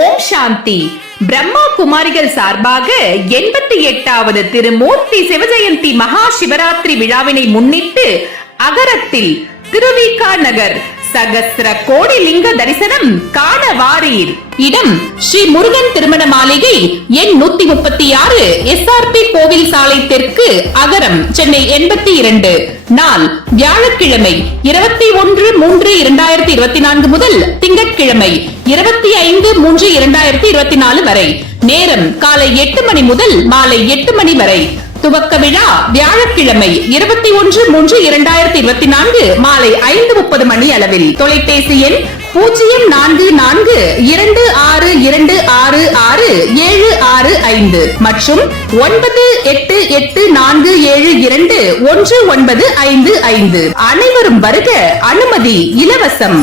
ஓம் சாந்தி. பிரம்மா குமாரிகள் சார்பாக 88வது திருமூர்த்தி சிவஜெயந்தி மகா சிவராத்திரி விழாவினை முன்னிட்டு அகரத்தில் திருவிகா நகர் சகஸ்ர கோடி லிங்க தரிசனம் காண வாரீர். இடம் ஸ்ரீ முருகன் திருமண மாளிகை, எண் 136, SRP கோவில் சாலை தெற்கு, அகரம், சென்னை 82. நாள் வியாழக்கிழமை 21/3/2024 முதல் திங்கட்கிழமை 25/3/2024 வரை. நேரம் காலை 8 மணி முதல் மாலை 8 மணி வரை. துவக்க விழா வியாழக்கிழமை 21/3/2024 மாலை 5:30 மணி அளவில். தொலைபேசி எண் 044262666765 மற்றும் 9884721955. அனைவரும் வருக, அனுமதி இலவசம்.